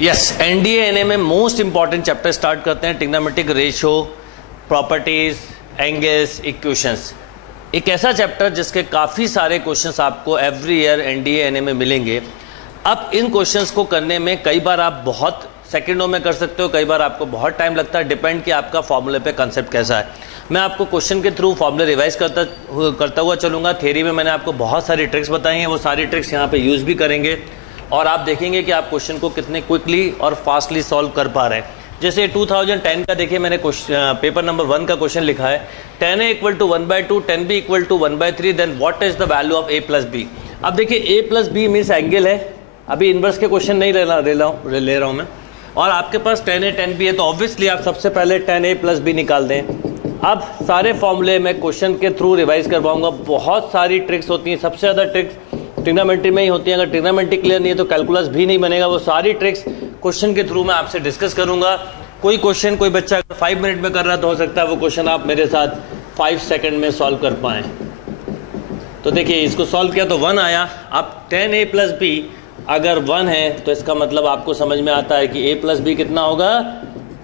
Yes, NDA NA में most important chapter start करते हैं, trigonometric ratio, properties, angles, equations. एक ऐसा चैप्टर जिसके काफ़ी सारे क्वेश्चंस आपको एवरी ईयर एनडीए एनए में मिलेंगे। अब इन क्वेश्चंस को करने में कई बार आप बहुत सेकंडों में कर सकते हो, कई बार आपको बहुत टाइम लगता है, डिपेंड कि आपका फॉर्मूले पे कंसेप्ट कैसा है। मैं आपको क्वेश्चन के थ्रू फॉर्मूले रिवाइज करता हुआ चलूँगा। थ्योरी में मैंने आपको बहुत सारी ट्रिक्स बताई हैं, वो सारी ट्रिक्स यहाँ पे यूज़ भी करेंगे और आप देखेंगे कि आप क्वेश्चन को कितने क्विकली और फास्टली सॉल्व कर पा रहे हैं। जैसे 2010 का देखिए, मैंने पेपर नंबर 1 का क्वेश्चन लिखा है, tan a = 1/2, tan b = 1/3, then what is the value of a + b। अब देखिए a + b मीन्स एंगल है, अभी इन्वर्स के क्वेश्चन नहीं ले रहा हूँ मैं, और आपके पास tan a tan b है, तो ऑब्वियसली आप सबसे पहले tan a + b निकाल दें। अब सारे फॉर्मूले मैं क्वेश्चन के थ्रू रिवाइज करवाऊंगा। बहुत सारी ट्रिक्स होती हैं, सबसे ज़्यादा ट्रिक्स ट्रिग्नोमेट्री में ही होती है। अगर ट्रिग्नोमेट्री क्लियर नहीं है तो कैलकुलस भी नहीं बनेगा। वो सारी ट्रिक्स क्वेश्चन के थ्रू मैं आपसे डिस्कस करूंगा। कोई क्वेश्चन कोई बच्चा 5 मिनट में कर रहा है तो हो सकता है वो क्वेश्चन आप मेरे साथ 5 सेकंड में सॉल्व कर पाएँ। तो देखिए, इसको सॉल्व किया तो 1 आया। अब tan a + b अगर 1 है तो इसका मतलब आपको समझ में आता है कि a + b कितना होगा,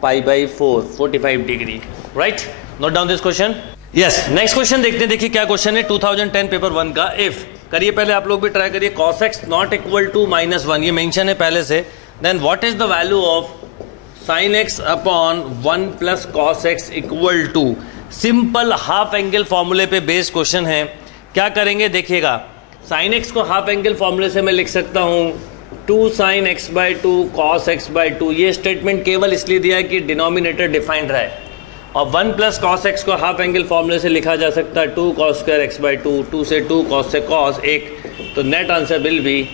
π/4, 45 degree. Right, note down this question. Yes, next question देखते हैं। देखिए क्या क्वेश्चन है 2010 पेपर 1 का। इफ करिए, पहले आप लोग भी ट्राई करिए। cos x ≠ -1, ये मेंशन है पहले से। Then what is the value of sin x upon 1 + cos x = simple half angle फॉर्मूले पे बेस्ड क्वेश्चन है। क्या करेंगे देखिएगा, sin x को हाफ एंगल फॉर्मूले से मैं लिख सकता हूँ 2 sin x/2 cos x/2। ये स्टेटमेंट केवल इसलिए दिया है कि डिनोमिनेटर डिफाइंड रहा है। और 1 + cos x को हाफ एंगल फॉर्मूले से लिखा जा सकता है 2 cos² x/2, 2 से 2 cos से cos 1, तो net answer will B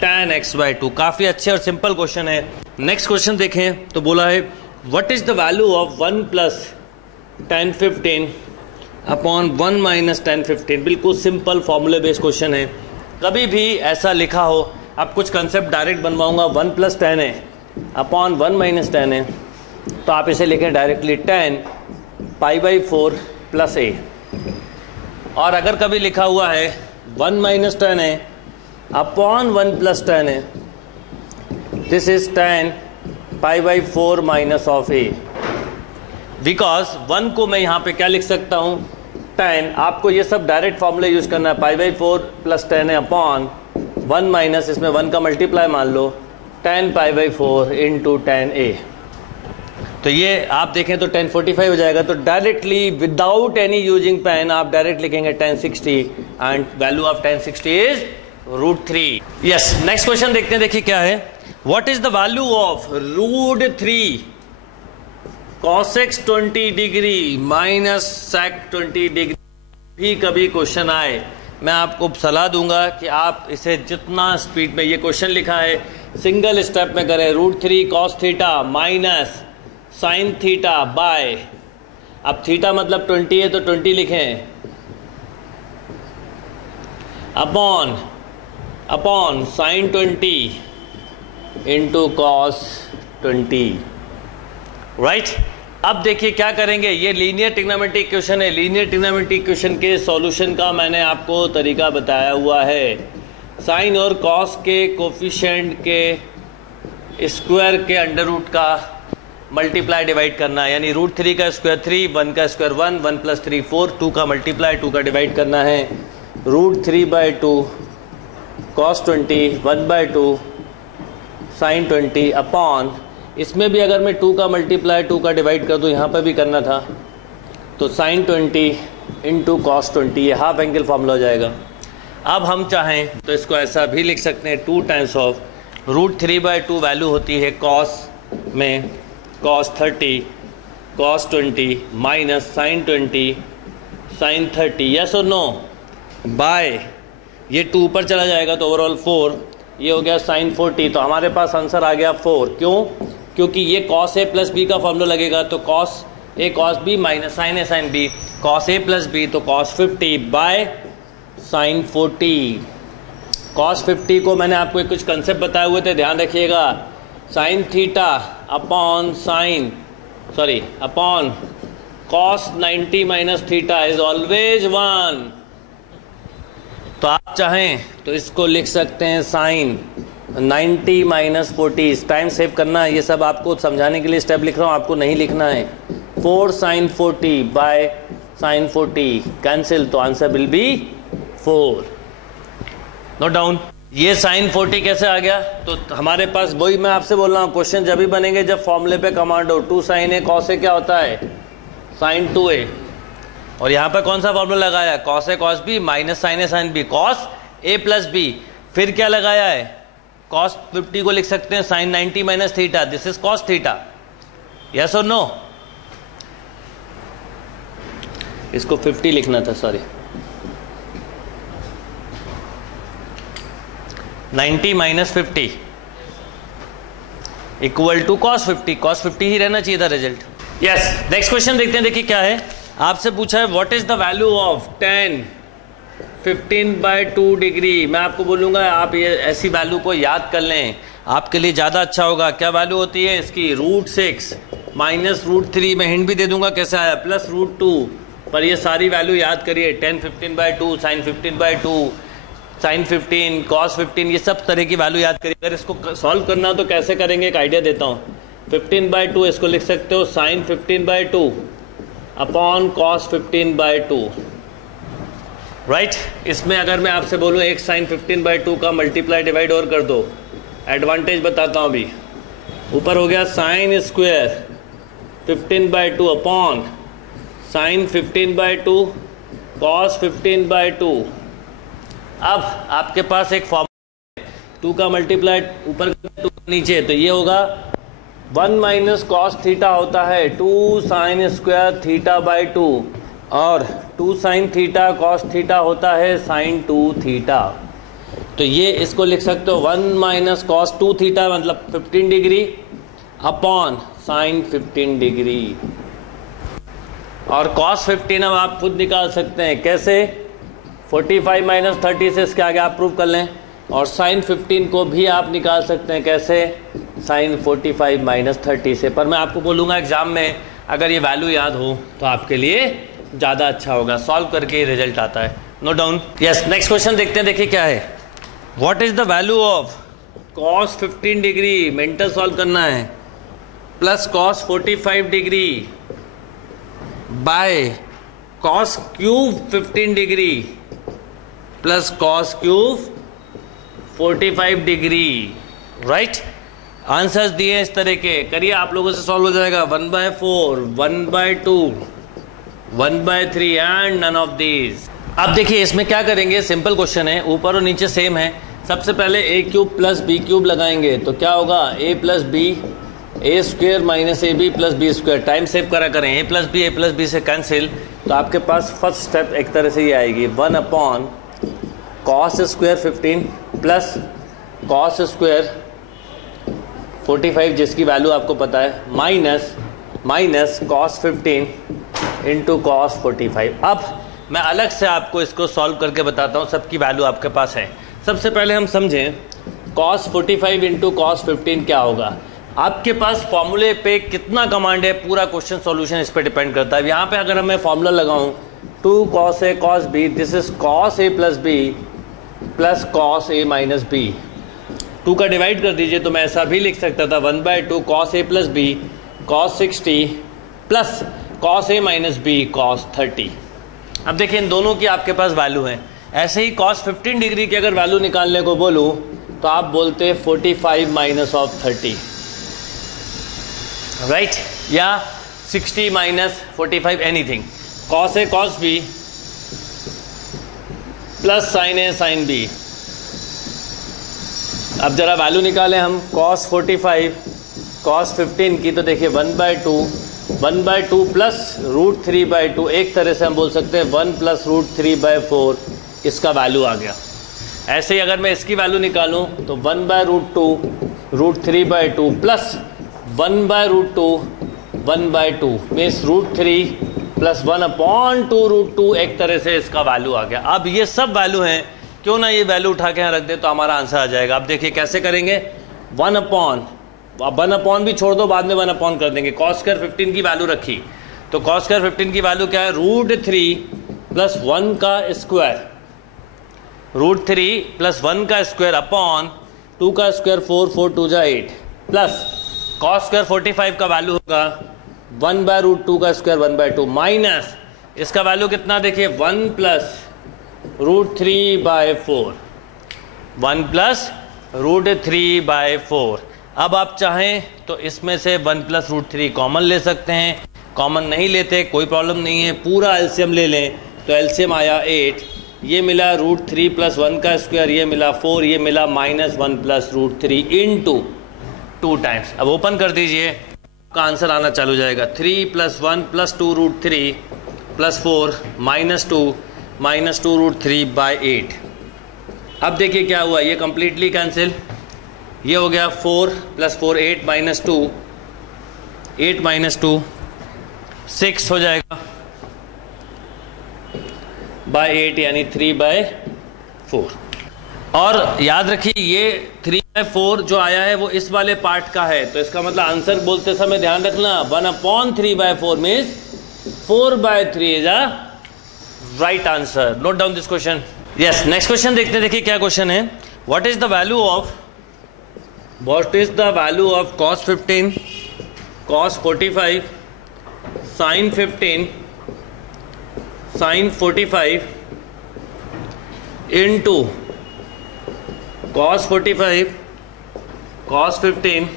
tan x/2। काफ़ी अच्छे और सिंपल क्वेश्चन है। नेक्स्ट क्वेश्चन देखें तो बोला है what is the value of 1 + tan 15 upon 1 - tan 15। बिल्कुल सिंपल फॉर्मूले बेस्ड क्वेश्चन है। कभी भी ऐसा लिखा हो, अब कुछ कंसेप्ट डायरेक्ट बनवाऊंगा, 1 + tan a upon 1 - tan a, तो आप इसे लिखें डायरेक्टली tan π/4 + a। और अगर कभी लिखा हुआ है 1 - tan a upon 1 + tan a, this is tan π/4 - a। Because 1 को मैं यहाँ पे क्या लिख सकता हूँ, tan, आपको ये सब डायरेक्ट फॉर्मूला यूज करना है, π/4 + tan a अपॉन 1 - इसमें 1 का मल्टीप्लाई मान लो, tan π/4 × tan a। तो ये आप देखें तो tan 45 हो जाएगा। तो directly without any using pen आप डायरेक्ट लिखेंगे tan 60 and value of tan 60 is √3। Yes, next question देखते हैं। देखिए क्या है, what is the value of √3 cos x 20 degree minus sec 20 degree. भी कभी क्वेश्चन आए, मैं आपको सलाह दूंगा कि आप इसे जितना स्पीड में, ये क्वेश्चन लिखा है सिंगल स्टेप में करें। √3 cos theta minus sin theta by, अब थीटा मतलब 20 है तो 20 लिखें, अपॉन sin 20 × cos 20। राइट, अब देखिए क्या करेंगे, ये लीनियर ट्रिग्नोमेट्रिक इक्वेशन है। लीनियर ट्रिग्नोमेट्रिक इक्वेशन के सॉल्यूशन का मैंने आपको तरीका बताया हुआ है। साइन और कॉस के कोफिशिएंट के स्क्वायर के अंडर रूट का मल्टीप्लाई डिवाइड करना है, यानी √3 का स्क्वायर 3, 1 का स्क्वायर 1, 1 + 3 4, 2 का मल्टीप्लाई 2 का डिवाइड करना है। √3/2 cos 20, 1/2 sin 20 अपॉन, इसमें भी अगर मैं 2 का मल्टीप्लाई 2 का डिवाइड कर दूँ, यहाँ पर भी करना था, तो sin 20 × cos 20, ये हाफ एंगल फॉर्मूला हो जाएगा। अब हम चाहें तो इसको ऐसा भी लिख सकते हैं 2 टाइम्स ऑफ √3/2 वैल्यू होती है cos में cos 30 cos 20 minus sin 20 sin 30, yes और नो, बाय, ये 2 ऊपर चला जाएगा तो ओवरऑल 4, ये हो गया sin 40। तो हमारे पास आंसर आ गया 4। क्यों? क्योंकि ये cos a + b का फॉर्मूला लगेगा, तो cos a cos b minus sin a sin b, cos a + b तो cos 50 बाय sin 40। cos 50 को मैंने आपको कुछ कंसेप्ट बताए हुए थे, ध्यान रखिएगा। sin theta upon cos 90 - theta is always 1। तो आप चाहें तो इसको लिख सकते हैं sin 90 माइनस 40, टाइम सेव करना है, ये सब आपको समझाने के लिए स्टेप लिख रहा हूँ, आपको नहीं लिखना है। 4 sin 40 बाय sin 40 कैंसिल, तो answer will B 4। Note down. ये sin 40 कैसे आ गया? तो हमारे पास वही मैं आपसे बोल रहा हूँ, क्वेश्चन जब भी बनेंगे जब फॉर्मूले पे कमांड हो। 2 sin A cos A क्या होता है? sin 2A। और यहाँ पर कौन सा फॉर्मूला लगाया? cos A cos B minus sin A sin B, cos A plus B। फिर क्या लगाया है? cos 50 को लिख सकते हैं sin 90 minus theta, this is cos theta. Yes और नो? इसको 50 लिखना था, sorry, 90 minus 50 equal to cos 50। cos 50 ही रहना चाहिए था रिजल्ट। यस, नेक्स्ट क्वेश्चन देखते हैं। देखिए क्या है, आपसे पूछा है what is the value of 10 15/2 degree. मैं आपको बोलूंगा आप ये ऐसी वैल्यू को याद कर लें, आपके लिए ज़्यादा अच्छा होगा। क्या वैल्यू होती है इसकी? √6 माइनस √3, मैं हिंट भी दे दूंगा कैसे आया, प्लस √2। पर ये सारी वैल्यू याद करिए, 10 15/2, sin 15/2, sin 15, cos 15, ये सब तरह की वैल्यू याद करिए। अगर इसको सॉल्व करना हो तो कैसे करेंगे, एक आइडिया देता हूँ। 15/2 इसको लिख सकते हो sin 15/2 अपॉन cos 15/2, राइट। इसमें अगर मैं आपसे बोलूँ एक sin 15/2 का मल्टीप्लाई डिवाइड और कर दो, एडवांटेज बताता हूँ अभी। ऊपर हो गया sin square 15/2 upon sin 15/2 cos 15/2। अब आपके पास एक फॉर्मूला है, 2 का मल्टीप्लाई ऊपर 2 नीचे, तो ये होगा 1 माइनस कॉस थीटा होता है 2 sin स्क्वायर थीटा बाई 2, और 2 sin थीटा cos थीटा होता है sin 2 थीटा। तो ये इसको लिख सकते हो 1 माइनस कॉस 2 थीटा मतलब 15 डिग्री अपॉन sin 15 डिग्री। और cos 15 अब आप खुद निकाल सकते हैं, कैसे? 45 माइनस 30 से इसके आगे आप प्रूव कर लें। और sin 15 को भी आप निकाल सकते हैं, कैसे? sin 45 माइनस 30 से। पर मैं आपको बोलूँगा एग्जाम में अगर ये वैल्यू याद हो तो आपके लिए ज़्यादा अच्छा होगा, सॉल्व करके ये रिजल्ट आता है। Note down. Yes, next question देखते हैं। देखिए क्या है, what is the value of cos 15 degree, mental solve करना है, plus cos 45 degree by cos cube 15 degree plus cos cube 45 degree, right. Answers दिए इस तरह के, करिए आप लोगों से सॉल्व हो जाएगा। 1/4, 1/2, 1/3 एंड नन ऑफ दीज। अब देखिए इसमें क्या करेंगे, सिंपल क्वेश्चन है, ऊपर और नीचे सेम है। सबसे पहले a³ प्लस b³ लगाएंगे तो क्या होगा, a plus B, A square minus AB plus B square. Time save करा करें, a प्लस बी से कैंसिल, तो आपके पास फर्स्ट स्टेप एक तरह से ये आएगी 1 upon cos square 15 plus cos square 45 जिसकी वैल्यू आपको पता है, माइनस cos 15 इंटू cos 45। अब मैं अलग से आपको इसको सॉल्व करके बताता हूँ, सबकी वैल्यू आपके पास है। सबसे पहले हम समझें cos 45 इंटू cos 15 क्या होगा। आपके पास फॉर्मूले पे कितना कमांड है, पूरा क्वेश्चन सॉल्यूशन इस पे डिपेंड करता है। यहाँ पे अगर मैं फॉर्मूला लगाऊं 2 cos A cos B, this is cos A plus B plus cos A minus B। 2 का डिवाइड कर दीजिए तो मैं ऐसा भी लिख सकता था 1/2 cos A plus B cos 60 plus cos A minus B cos 30। अब देखिए इन दोनों की आपके पास वैल्यू है। ऐसे ही cos 15 डिग्री की अगर वैल्यू निकालने को बोलूँ तो आप बोलते 45 माइनस ऑफ 30, राइट, या 60 minus 45, anything. cos A cos B plus sin A sin B। अब जरा वैल्यू निकालें हम cos 45 cos 15 की, तो देखिए 1/2 प्लस √3/2, एक तरह से हम बोल सकते हैं 1 प्लस √3/4, इसका वैल्यू आ गया। ऐसे ही अगर मैं इसकी वैल्यू निकालूं तो 1/√2 √3/2 प्लस 1/√2 1/2 मीन्स √3 प्लस 1/2 एक तरह से इसका वैल्यू आ गया। अब ये सब वैल्यू हैं, क्यों ना ये वैल्यू उठा के यहाँ रख दे तो हमारा आंसर आ जाएगा। अब देखिए कैसे करेंगे, 1/1 भी छोड़ दो, बाद में 1/ कर देंगे। cos स्क्वायर 15 की वैल्यू रखी तो cos स्क्वायर 15 की वैल्यू क्या है, √3 प्लस 1 का स्क्वायर, √3 प्लस 1 का स्क्वायर अपॉन 2 का स्क्वायर 4, 4 2 जा 8, प्लस कॉस स्क्वायर 45 का वैल्यू होगा 1/√2 का स्क्वायर 1/2, माइनस इसका वैल्यू कितना देखिए 1 प्लस √3/4, 1 प्लस √3/4। अब आप चाहें तो इसमें से 1 प्लस √3 कॉमन ले सकते हैं, कॉमन नहीं लेते कोई प्रॉब्लम नहीं है, पूरा एलसीएम ले लें तो एलसीएम आया 8, ये मिला √3 प्लस 1 का स्क्वायर, ये मिला 4, ये मिला माइनस 1 प्लस √3 इंटू 2 टाइम्स। अब ओपन कर दीजिए, आपका आंसर आना चालू हो जाएगा 3 प्लस 1 प्लस 2 √3 प्लस 4 माइनस 2 √3/8। अब देखिए क्या हुआ, ये कंप्लीटली कैंसिल, ये हो गया 4 प्लस 4 8 माइनस 2 8 माइनस 2 6 हो जाएगा /8 यानी 3/4। और याद रखिए ये 3/4 जो आया है वो इस वाले पार्ट का है, तो इसका मतलब आंसर बोलते समय ध्यान रखना 1/3/4 means 4/3 is a right answer. Note down this question. Yes, next question देखते हैं। देखिए क्या क्वेश्चन है, what is the value of cos 15 cos 45 sin 15 sin 45 into cos 45 cos 15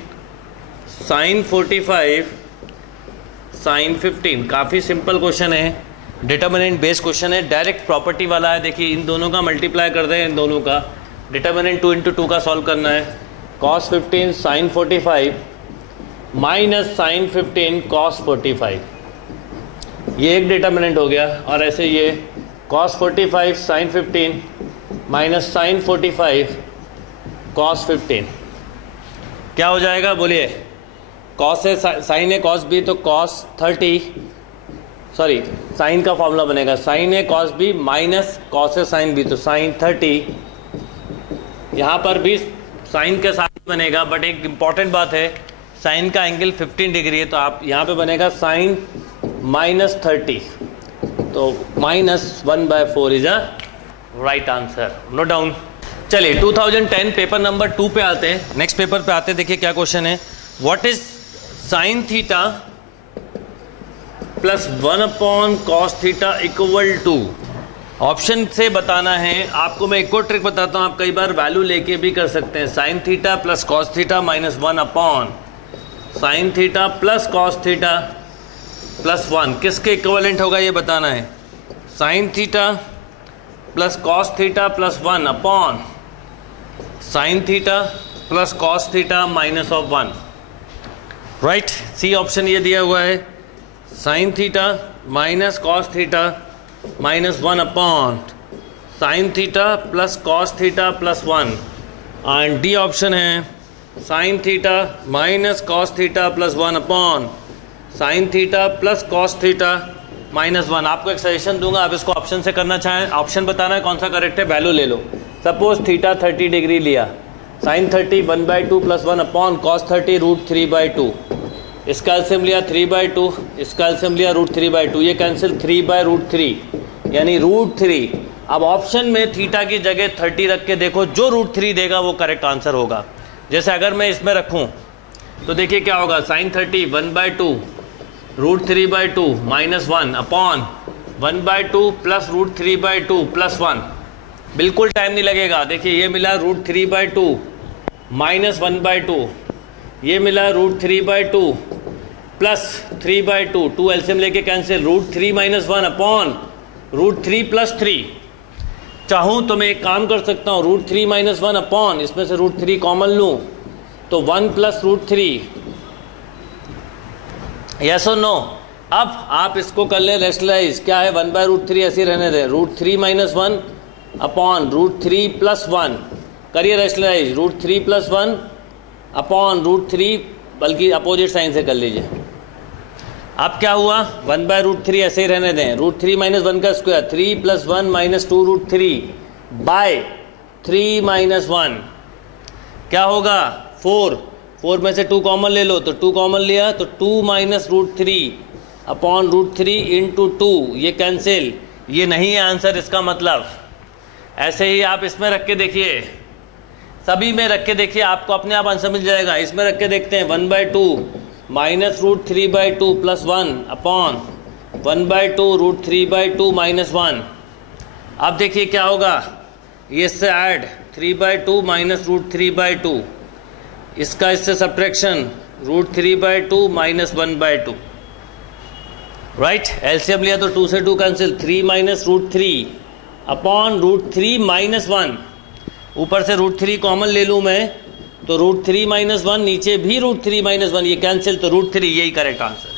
sin 45 sin 15। काफ़ी सिंपल क्वेश्चन है, डिटर्मिनेंट बेस्ड क्वेश्चन है, direct property वाला है। देखिए इन दोनों का मल्टीप्लाई कर दें, इन दोनों का डिटर्मिनेंट 2 × 2 का सॉल्व करना है। cos 15 sin 45 minus sin 15 cos 45, ये एक डिटर्मिनेंट हो गया, और ऐसे ये cos 45 sin 15 minus sin 45 cos 15 क्या हो जाएगा बोलिए। cos है sin है cos b, तो cos 30 सॉरी sin का फॉर्मूला बनेगा sin है cos b माइनस cos है sin b, तो sin 30, यहाँ पर भी sin के साथ बनेगा, बट एक इम्पॉर्टेंट बात है sin का एंगल 15 डिग्री है, तो आप यहाँ पे बनेगा sin -30, तो -1/4 is a right answer. Note down. चलिए 2010 पेपर नंबर 2 पे आते हैं, नेक्स्ट पेपर पे आते हैं। देखिए क्या क्वेश्चन है, what is sin theta plus 1/cos theta equal to. Option से बताना है आपको। मैं एक और ट्रिक बताता हूँ, आप कई बार वैल्यू लेके भी कर सकते हैं। sin theta plus cos theta minus 1/sin theta plus cos theta plus 1 किसके इक्विवेलेंट होगा ये बताना है। sin theta plus cos theta plus 1/sin theta plus cos theta minus of 1, right. C option ये दिया हुआ है, sin theta minus cos theta minus 1/sin theta plus cos theta plus 1, and D option है sin theta minus cos theta plus 1/sin theta plus cos theta minus 1। आपको एक suggestion दूंगा, आप इसको ऑप्शन से करना चाहें, ऑप्शन बताना है कौन सा करेक्ट है, वैल्यू ले लो। सपोज थीटा 30 डिग्री लिया, sin 30 1/2 प्लस 1/cos 30 √3/2, इसका एलसीएम लिया 3/2, इसका एलसीएम लिया √3/2, ये कैंसिल 3/√3 यानी √3। अब ऑप्शन में थीटा की जगह 30 रख के देखो, जो √3 देगा वो करेक्ट आंसर होगा। जैसे अगर मैं इसमें रखूं तो देखिए क्या होगा, sin 30 1/2 √3/2 माइनस 1/1/2 प्लस √3/2 प्लस 1, बिल्कुल टाइम नहीं लगेगा। देखिए ये मिला √3/2 माइनस 1/2, ये मिला √3/2 प्लस 3/2, 2 एलसीएम लेके कैंसिल, √3 माइनस 1/√3 प्लस 3। चाहूँ तो मैं एक काम कर सकता हूँ, √3 माइनस 1 इसमें से √3 कॉमन लूँ तो 1 प्लस √3, यस और नो। अब आप इसको कर लें रेशनलाइज, क्या है 1/√3 ऐसे रहने दें, √3 माइनस 1/√3 प्लस 1 करिए रेशनलाइज, √3 प्लस 1/√3, बल्कि अपोजिट साइन से कर लीजिए। अब क्या हुआ, 1/√3 ऐसे ही रहने दें, √3 माइनस 1 का स्क्वायर 3 प्लस 1 माइनस 2 √3/3 माइनस 1 क्या होगा 4 में से 2 कॉमन ले लो, तो 2 कॉमन लिया तो 2 माइनस √3/√3 इंटू 2, ये कैंसिल, ये नहीं है आंसर। इसका मतलब ऐसे ही आप इसमें रख के देखिए सभी में रख के देखिए, आपको अपने आप आंसर मिल जाएगा। इसमें रख के देखते हैं 1/2 minus root 3/2 plus 1 upon 1/2 root 3/2 minus 1। अब देखिए क्या होगा, ये इससे ऐड 3/2 माइनस रूट 3/2, इसका इससे subtraction root 3/2 minus 1/2, right. LCM लिया तो 2 से 2 cancel, 3 minus root 3 upon root 3 minus 1। ऊपर से रूट 3 कॉमन ले लूँ मैं तो रूट 3 माइनस 1, नीचे भी रूट 3 माइनस 1, ये कैंसिल, तो रूट 3, यही करेक्ट आंसर है।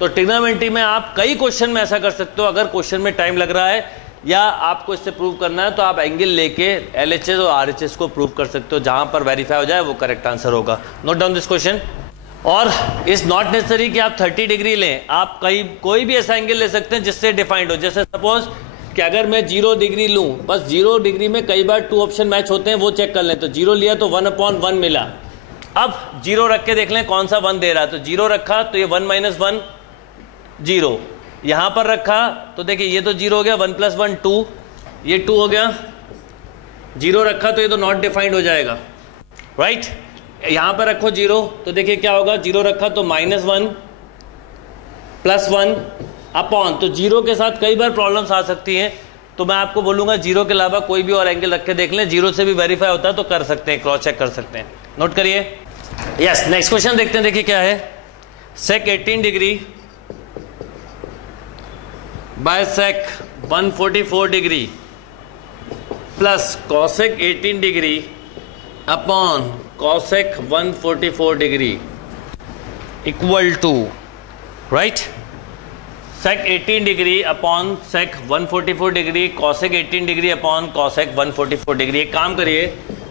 तो ट्रिग्नोमेट्री में आप कई क्वेश्चन में ऐसा कर सकते हो। अगर क्वेश्चन में टाइम लग रहा है या आपको इससे प्रूव करना है तो आप एंगल लेके एलएचएस और आरएचएस को प्रूव कर सकते हो, जहां पर वेरीफाई हो जाए वो करेक्ट आंसर होगा। Note down this question. और इज नॉट नेसेसरी कि आप 30 डिग्री लें, आप कोई भी ऐसा एंगल ले सकते हैं जिससे डिफाइंड हो। जैसे सपोज कि अगर मैं 0 डिग्री लूं, बस 0 डिग्री में कई बार 2 ऑप्शन मैच होते हैं, वो चेक कर लें। तो 0 लिया तो 1/1 मिला। अब 0 रख के देख लें कौन सा 1 दे रहा है। तो 0 रखा तो ये 1 माइनस 1 0, यहां पर रखा तो देखिए ये तो 0 हो गया, 1 + 1 2, ये 2 हो गया। 0 रखा तो ये तो नॉट डिफाइंड हो जाएगा, राइट। यहां पर रखो 0 तो देखिए क्या होगा, 0 रखा तो -1 + 1 अपॉन, तो 0 के साथ कई बार प्रॉब्लम्स आ सकती हैं, तो मैं आपको बोलूंगा 0 के अलावा कोई भी और एंगल रख के देख लें। 0 से भी वेरीफाई होता है तो कर सकते हैं, क्रॉस चेक कर सकते हैं। नोट करिए। यस, नेक्स्ट क्वेश्चन देखते हैं। देखिए क्या है, sec 18 degree by sec 144 degree plus cosec 18 degree upon cosec 144 degree equal to, right, sec 18 degree upon sec 144 degree, cosec 18 degree upon cosec 144 degree. एक काम करिए,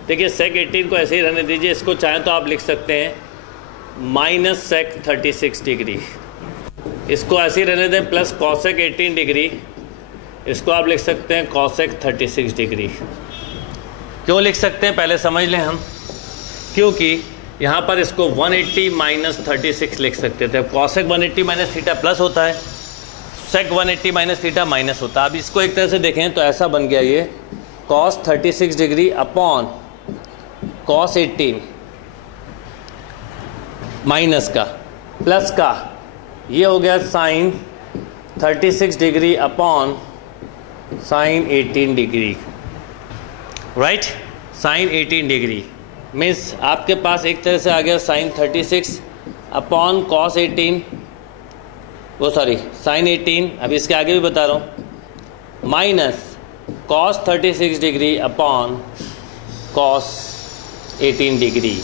देखिए सेक 18 को ऐसे ही रहने दीजिए, इसको चाहें तो आप लिख सकते हैं माइनस सेक 36 डिग्री, इसको ऐसे ही रहने दें, प्लस कॉसेक 18 डिग्री, इसको आप लिख सकते हैं कॉसेक 36 डिग्री। क्यों लिख सकते हैं पहले समझ लें हम, क्योंकि यहाँ पर इसको 180 माइनस 36 लिख सकते थे। कॉसेक 180 माइनस थीटा प्लस होता है, सेक 180 माइनस थीटा माइनस होता है। अब इसको एक तरह से देखें तो ऐसा बन गया ये cos 36 degree upon cos 18 minus का प्लस का, ये हो गया sine 36 degree upon sine 18 degree, right. Sine 18 degree means आपके पास एक तरह से आ गया साइन 36 अपॉन कॉस 18, वो सॉरी साइन 18, अब इसके आगे भी बता रहा हूँ, minus cos 36 degree upon cos 18 degree,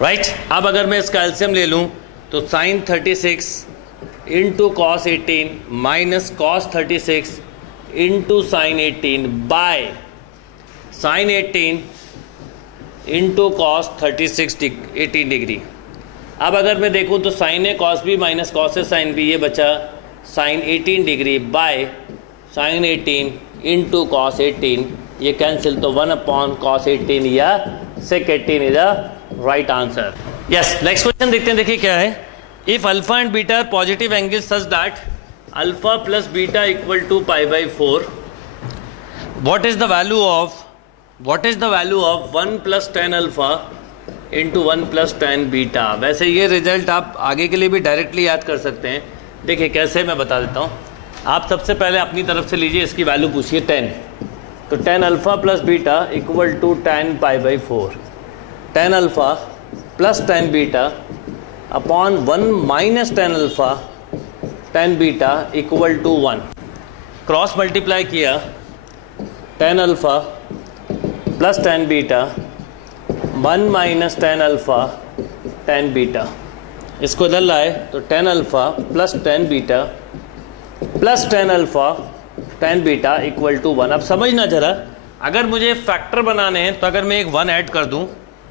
right. अब अगर मैं इसका एलसीएम ले लूँ तो sine 36 into cos 18 minus cos 36 into sine 18 by sine 18 into cos 18 degree. अब अगर मैं देखूं तो sine A cos B minus cos A sine B, ये बचा sine 18 degree by sine 18 into cos 18, ये कैंसिल, तो 1/cos 18 या सेक 18 is the right answer. Yes, next question देखते हैं। देखिए क्या है, if alpha and beta are positive angle such that alpha plus beta equal to π/4, what is the value of 1 + tan alpha into 1 + tan beta. वैसे ये result आप आगे के लिए भी डायरेक्टली याद कर सकते हैं। देखिए कैसे, मैं बता देता हूँ। आप सबसे पहले अपनी तरफ से लीजिए, इसकी वैल्यू पूछिए 10, तो tan alpha plus beta equal to tan π/4, tan alpha plus tan beta upon 1 minus tan alpha tan beta equal to 1, cross multiply किया, tan alpha plus tan beta 1 minus tan alpha tan beta, इसको इधर लाए तो tan alpha plus tan beta plus tan alpha tan beta equal to 1। अब समझना जरा, अगर मुझे फैक्टर बनाने हैं तो अगर मैं एक 1 ऐड कर दूं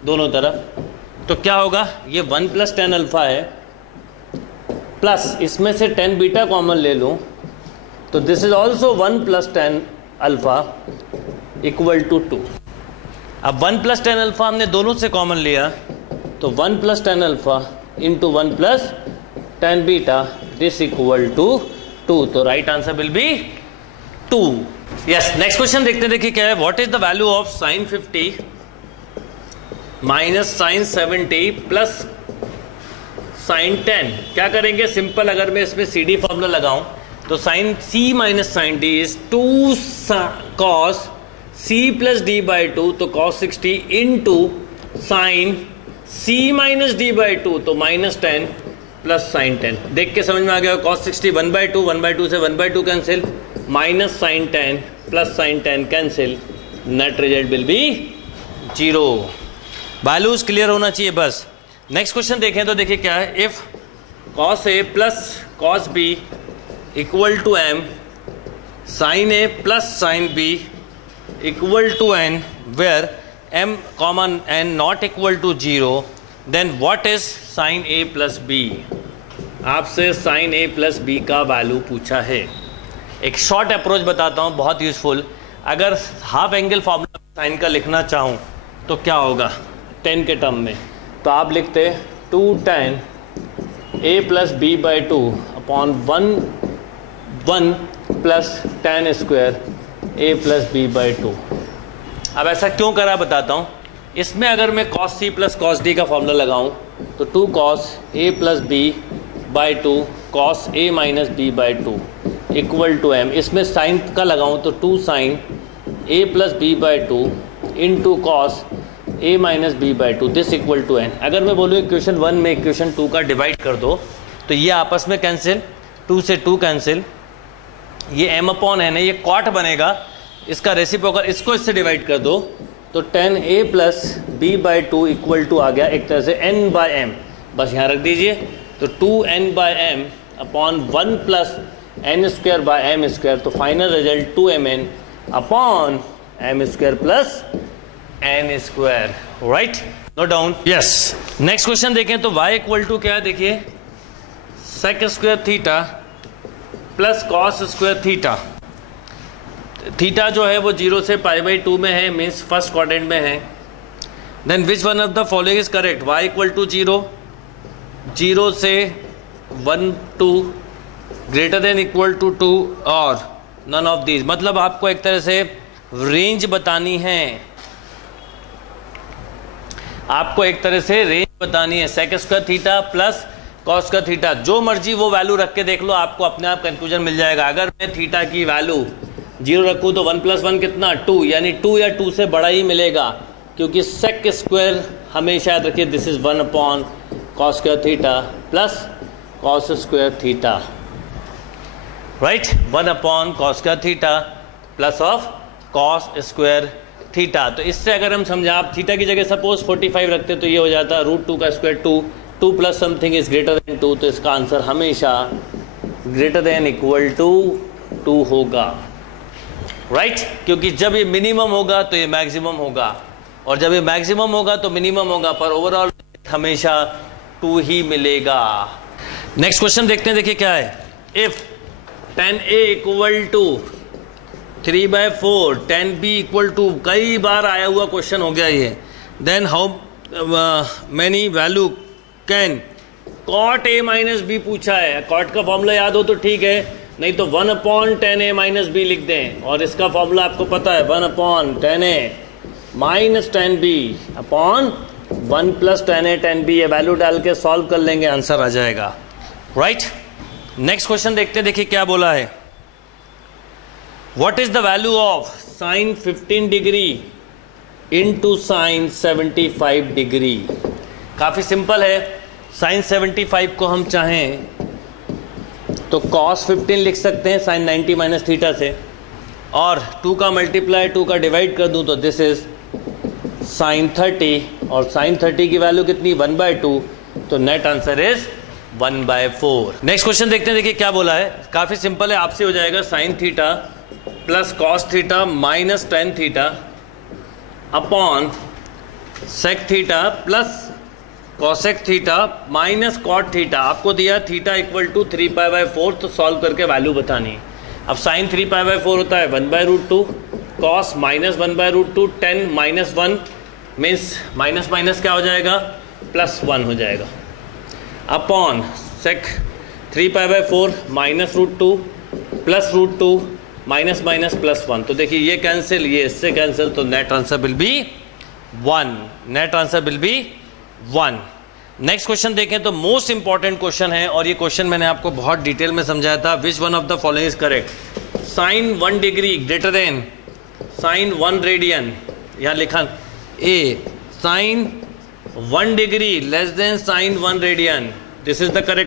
दोनों तरफ तो क्या होगा, ये 1 + tan अल्फा है, प्लस इसमें से tan बीटा कॉमन ले लूं तो this is also 1 + tan alpha equal to 2। अब 1 + tan अल्फा हमने दोनों से कॉमन लिया तो 1 + tan अल्फा इंटू 1 + tan बीटा दिस इक्वल टू 2, तो right answer will be 2। Yes, next question देखते हैं, देखिए क्या है, what is the value of sine 50 minus sine 70 plus sine 10। क्या करेंगे, सिंपल, अगर मैं इसमें सी डी फॉर्मूला लगाऊं तो sine C minus sine D is 2 cos C plus D by 2, तो cos 60 into sine C minus D by 2, तो minus 10 plus sine 10। देख के समझ में आ गया, कॉस 60 1/2, 1/2 से 1/2 cancel, minus sine 10 plus sine 10 cancel, net result will be 0। Values clear होना चाहिए बस। नेक्स्ट क्वेश्चन देखें तो देखिए क्या है, if cos A plus cos B equal to M, sine A plus sine B equal to N, where M common N not equal to 0, then what is sine A plus B. आपसे sine A plus B का value पूछा है। एक short approach बताता हूँ, बहुत useful. अगर half angle formula sine का लिखना चाहूँ तो क्या होगा 10 के टर्म में, तो आप लिखते 2 tan a plus B by 2 upon 1 plus tan square a plus B by 2। अब ऐसा क्यों करा बताता हूँ। इसमें अगर मैं cos c plus cos d का फॉर्मूला लगाऊं तो 2 cos a plus B by 2 cos a minus B by 2 equal to m। इसमें साइन का लगाऊं तो 2 sine a plus B by 2 into cos a minus B by 2 this equal to n। अगर मैं बोलूँ इक्वेशन 1 में इक्वेशन 2 का divide कर दो तो ये आपस में कैंसिल, 2 से 2 कैंसिल, ये m अपॉन n है, ये कॉट बनेगा, इसका रेसिप्रोकल, इसको इससे डिवाइड कर दो तो 10a plus B by 2 equal to आ गया एक तरह से n बाई m, बस यहाँ रख दीजिए। तो 2n by m upon 1 plus n square by m square, तो final result 2mn upon m square plus n square, right, no down. Yes, next question देखें तो y इक्वल टू क्या है, देखिए sec square theta plus cos square theta. Theta जो है वो 0 से π/2 में है, मीन्स फर्स्ट क्वाड्रेंट में है। Then which one of the following is correct, y equal to 0, 0 से 1 2 ग्रेटर देन इक्वल टू 2 और नन ऑफ दीज। मतलब आपको एक तरह से रेंज बतानी है, आपको एक तरह से रेंज बतानी है। Sec square theta plus cos का थीटा, जो मर्जी वो वैल्यू रख के देख लो, आपको अपने आप कंक्लूजन मिल जाएगा। अगर मैं थीटा की वैल्यू 0 रखूँ तो 1 + 1 कितना 2, यानी 2 या 2 से बड़ा ही मिलेगा, क्योंकि सेक स्क्वायर हमेशा याद रखिए this is 1 upon cos square theta plus cos square theta, right, 1 upon cos square theta plus of cos square theta. तो इससे अगर हम समझा, आप थीटा की जगह सपोज 45 रखते तो ये हो जाता √2 का square 2 plus something is greater than 2, तो इसका आंसर हमेशा ग्रेटर देन इक्वल टू 2 होगा, राइट, क्योंकि जब ये मिनिमम होगा तो ये मैक्सिमम होगा, और जब ये मैक्सिमम होगा तो मिनिमम होगा, पर ओवरऑल हमेशा 2 ही मिलेगा। नेक्स्ट क्वेश्चन देखते हैं, देखिए क्या है, if 10a equal to 3/4 10b equal to, कई बार आया हुआ क्वेश्चन हो गया ये, then how many value can cot a minus B पूछा है। कॉट का फॉर्मूला याद हो तो ठीक है, नहीं तो 1 अपॉन 10a माइनस बी लिख दें, और इसका फॉर्मूला आपको पता है 1 upon 10a minus 10b upon 1 plus 10a 10b, ये वैल्यू डाल के सॉल्व कर लेंगे, आंसर आ जाएगा, राइट। नेक्स्ट क्वेश्चन देखते हैं, देखिए क्या बोला है, what is the value of sign 15 degree into sine 75 degree. काफ़ी सिंपल है, साइन 75 को हम चाहें तो cos 15 लिख सकते हैं साइन 90 माइनस थीटा से, और 2 का मल्टीप्लाई 2 का डिवाइड कर दूं तो दिस इज साइन 30, और साइन 30 की वैल्यू कितनी 1/2, तो net answer is 1/4। Next question देखते हैं, देखिए क्या बोला है, काफ़ी सिंपल है, आपसे हो जाएगा sine theta plus cos theta minus tan theta upon sec theta plus cosec theta minus cot theta. आपको दिया थीटा इक्वल टू 3π/4, तो सॉल्व करके वैल्यू बतानी है। अब साइन 3π/4 होता है 1/√2, cos minus 1/√2, 10 minus 1 means minus minus क्या हो जाएगा +1 हो जाएगा, upon sec 3π/4 minus √2 plus √2 minus minus plus 1, तो देखिए ये कैंसिल, ये इससे कैंसिल, तो net answer will be 1, net answer will be 1। Next question देखें तो मोस्ट इंपॉर्टेंट क्वेश्चन है, और ये क्वेश्चन मैंने आपको बहुत डिटेल में समझाया था। Which one of the following is correct? Sine 1 degree greater than sine 1 radian, यहाँ लिखा A, sine 1 degree less than sine 1 radian, this is the correct